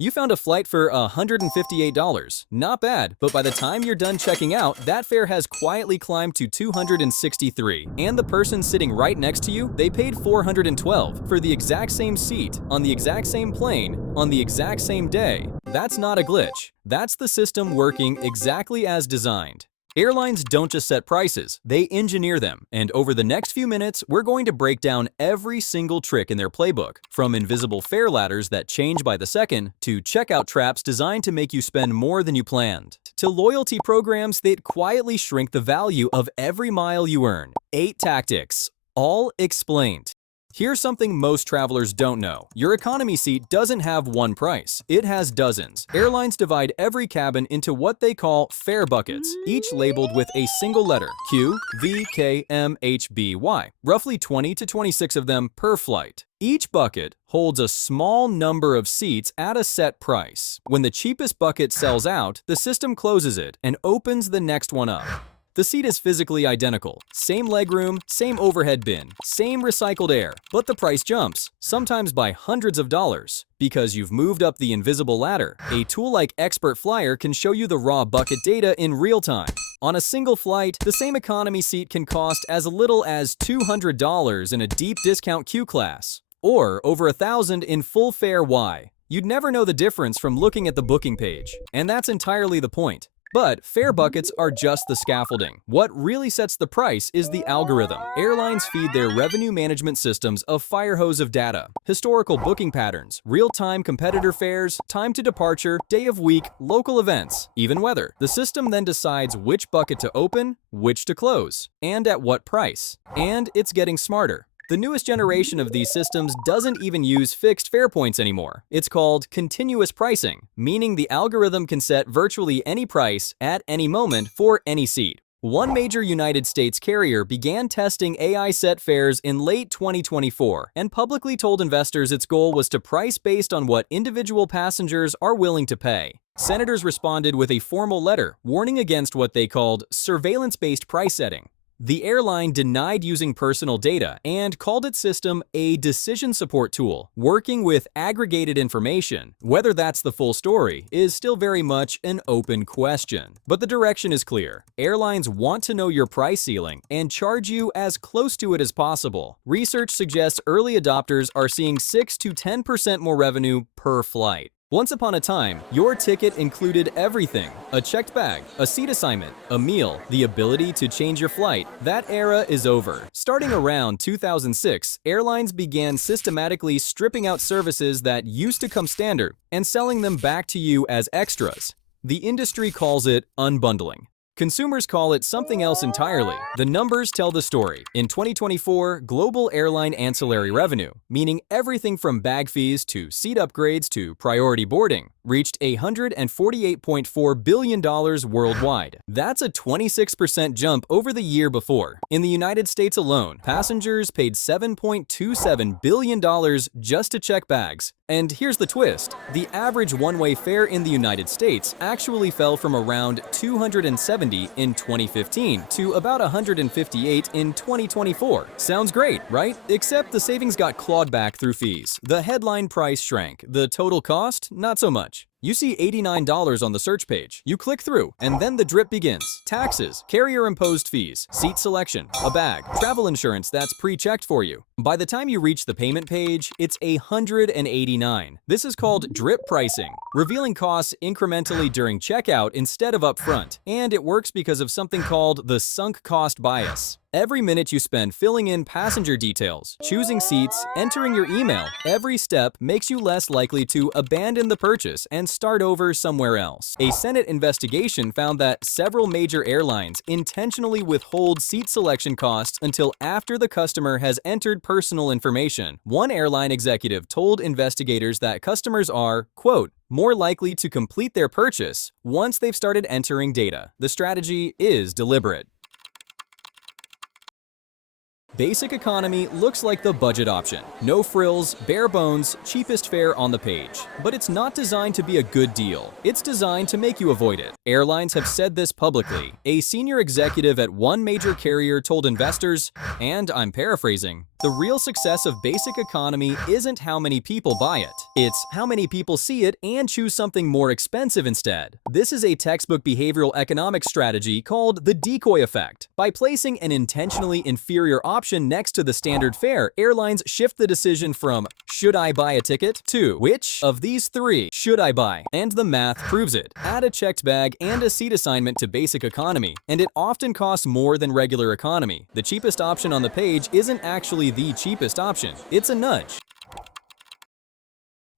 You found a flight for $158. Not bad, but by the time you're done checking out, that fare has quietly climbed to $263. And the person sitting right next to you, they paid $412 for the exact same seat, on the exact same plane, on the exact same day. That's not a glitch. That's the system working exactly as designed. Airlines don't just set prices, they engineer them, and over the next few minutes, we're going to break down every single trick in their playbook, from invisible fare ladders that change by the second, to checkout traps designed to make you spend more than you planned, to loyalty programs that quietly shrink the value of every mile you earn. 8 tactics, all explained. Here's something most travelers don't know. Your economy seat doesn't have one price. It has dozens. Airlines divide every cabin into what they call fare buckets, each labeled with a single letter, Q, V, K, M, H, B, Y, roughly 20 to 26 of them per flight. Each bucket holds a small number of seats at a set price. When the cheapest bucket sells out, the system closes it and opens the next one up. The seat is physically identical. Same legroom, same overhead bin, same recycled air, but the price jumps, sometimes by hundreds of dollars, because you've moved up the invisible ladder. A tool like Expert Flyer can show you the raw bucket data in real time. On a single flight, the same economy seat can cost as little as $200 in a deep discount Q class, or over $1,000 in full fare Y. You'd never know the difference from looking at the booking page, and that's entirely the point. But fare buckets are just the scaffolding. What really sets the price is the algorithm. Airlines feed their revenue management systems a fire hose of data, historical booking patterns, real-time competitor fares, time to departure, day of week, local events, even weather. The system then decides which bucket to open, which to close, and at what price. And it's getting smarter. The newest generation of these systems doesn't even use fixed fare points anymore. It's called continuous pricing, meaning the algorithm can set virtually any price at any moment for any seat. One major United States carrier began testing AI set fares in late 2024 and publicly told investors its goal was to price based on what individual passengers are willing to pay. Senators responded with a formal letter warning against what they called surveillance-based price setting. The airline denied using personal data and called its system a decision support tool, working with aggregated information. Whether that's the full story is still very much an open question. But the direction is clear. Airlines want to know your price ceiling and charge you as close to it as possible. Research suggests early adopters are seeing 6 to 10% more revenue per flight. Once upon a time, your ticket included everything: a checked bag, a seat assignment, a meal, the ability to change your flight. That era is over. Starting around 2006, airlines began systematically stripping out services that used to come standard and selling them back to you as extras. The industry calls it unbundling. Consumers call it something else entirely. The numbers tell the story. In 2024, global airline ancillary revenue, meaning everything from bag fees to seat upgrades to priority boarding, reached $148.4 billion worldwide. That's a 26% jump over the year before. In the United States alone, passengers paid $7.27 billion just to check bags. And here's the twist. The average one-way fare in the United States actually fell from around $270 in 2015 to about $158 in 2024. Sounds great, right? Except the savings got clawed back through fees. The headline price shrank. The total cost, not so much. You see $89 on the search page. You click through, and then the drip begins. Taxes, carrier-imposed fees, seat selection, a bag, travel insurance that's pre-checked for you. By the time you reach the payment page, it's $189. This is called drip pricing, revealing costs incrementally during checkout instead of upfront. And it works because of something called the sunk cost bias. Every minute you spend filling in passenger details, choosing seats, entering your email, every step makes you less likely to abandon the purchase and start over somewhere else. A Senate investigation found that several major airlines intentionally withhold seat selection costs until after the customer has entered personal information. One airline executive told investigators that customers are, quote, more likely to complete their purchase once they've started entering data. The strategy is deliberate. Basic economy looks like the budget option. No frills, bare bones, cheapest fare on the page. But it's not designed to be a good deal. It's designed to make you avoid it. Airlines have said this publicly. A senior executive at one major carrier told investors, and I'm paraphrasing, The real success of basic economy isn't how many people buy it. It's how many people see it and choose something more expensive instead. This is a textbook behavioral economics strategy called the decoy effect. By placing an intentionally inferior option next to the standard fare, airlines shift the decision from "should I buy a ticket?" to "which of these three should I buy?" And the math proves it. Add a checked bag and a seat assignment to basic economy, and it often costs more than regular economy. The cheapest option on the page isn't actually the cheapest option. It's a nudge.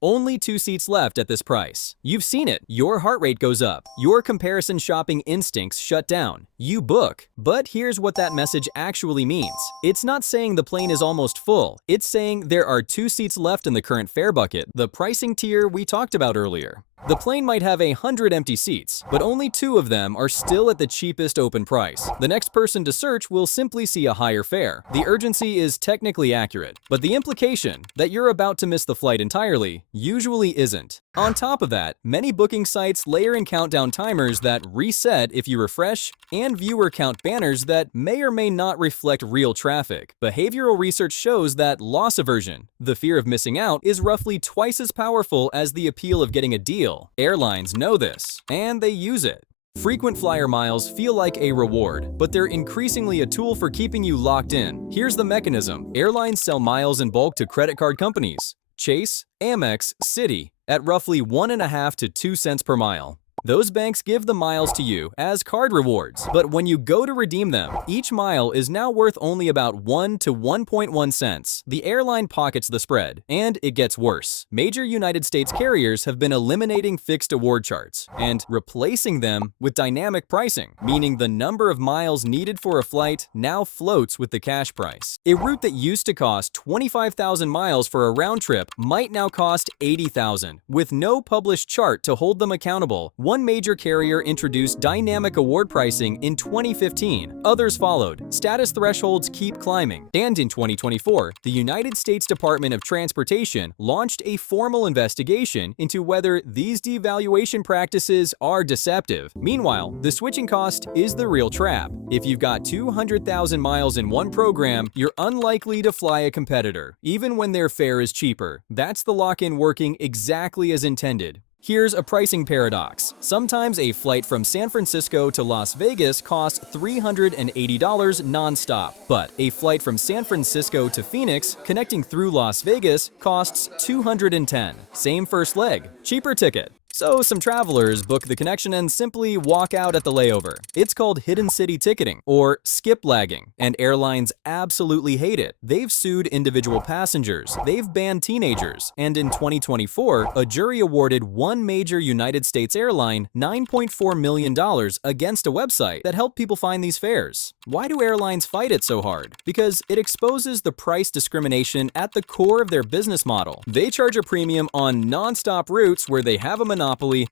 Only 2 seats left at this price. You've seen it. Your heart rate goes up. Your comparison shopping instincts shut down. You book. But here's what that message actually means. It's not saying the plane is almost full. It's saying there are 2 seats left in the current fare bucket, the pricing tier we talked about earlier. The plane might have 100 empty seats, but only 2 of them are still at the cheapest open price. The next person to search will simply see a higher fare. The urgency is technically accurate, but the implication that you're about to miss the flight entirely usually isn't. On top of that, many booking sites layer in countdown timers that reset if you refresh, and viewer count banners that may or may not reflect real traffic. Behavioral research shows that loss aversion, the fear of missing out, is roughly twice as powerful as the appeal of getting a deal. Airlines know this, and they use it. Frequent flyer miles feel like a reward, but they're increasingly a tool for keeping you locked in. Here's the mechanism. Airlines sell miles in bulk to credit card companies, Chase, Amex, Citi, at roughly 1.5 to 2 cents per mile. Those banks give the miles to you as card rewards, but when you go to redeem them, each mile is now worth only about 1 to 1.1 cents. The airline pockets the spread, and it gets worse. Major United States carriers have been eliminating fixed award charts and replacing them with dynamic pricing, meaning the number of miles needed for a flight now floats with the cash price. A route that used to cost 25,000 miles for a round trip might now cost 80,000, with no published chart to hold them accountable. One major carrier introduced dynamic award pricing in 2015. Others followed. Status thresholds keep climbing. And in 2024, the United States Department of Transportation launched a formal investigation into whether these devaluation practices are deceptive. Meanwhile, the switching cost is the real trap. If you've got 200,000 miles in one program, you're unlikely to fly a competitor, even when their fare is cheaper. That's the lock-in working exactly as intended. Here's a pricing paradox. Sometimes a flight from San Francisco to Las Vegas costs $380 non-stop, but a flight from San Francisco to Phoenix, connecting through Las Vegas, costs $210. Same first leg, cheaper ticket. So some travelers book the connection and simply walk out at the layover. It's called hidden city ticketing, or skip lagging, and airlines absolutely hate it. They've sued individual passengers, they've banned teenagers, and in 2024, a jury awarded one major United States airline $9.4 million against a website that helped people find these fares. Why do airlines fight it so hard? Because it exposes the price discrimination at the core of their business model. They charge a premium on non-stop routes where they have a monopoly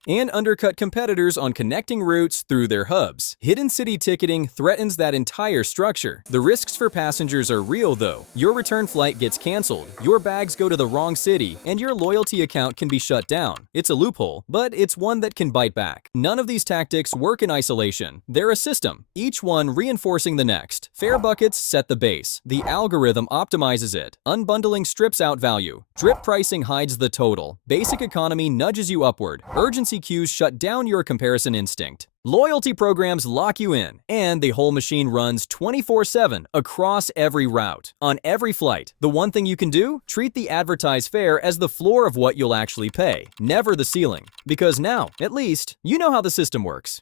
and undercut competitors on connecting routes through their hubs. Hidden city ticketing threatens that entire structure. The risks for passengers are real though. Your return flight gets canceled, your bags go to the wrong city, and your loyalty account can be shut down. It's a loophole, but it's one that can bite back. None of these tactics work in isolation. They're a system, each one reinforcing the next. Fare buckets set the base. The algorithm optimizes it. Unbundling strips out value. Drip pricing hides the total. Basic economy nudges you upward. Urgency queues shut down your comparison instinct. Loyalty programs lock you in, and the whole machine runs 24/7 across every route. On every flight, the one thing you can do? Treat the advertised fare as the floor of what you'll actually pay, never the ceiling. Because now, at least, you know how the system works.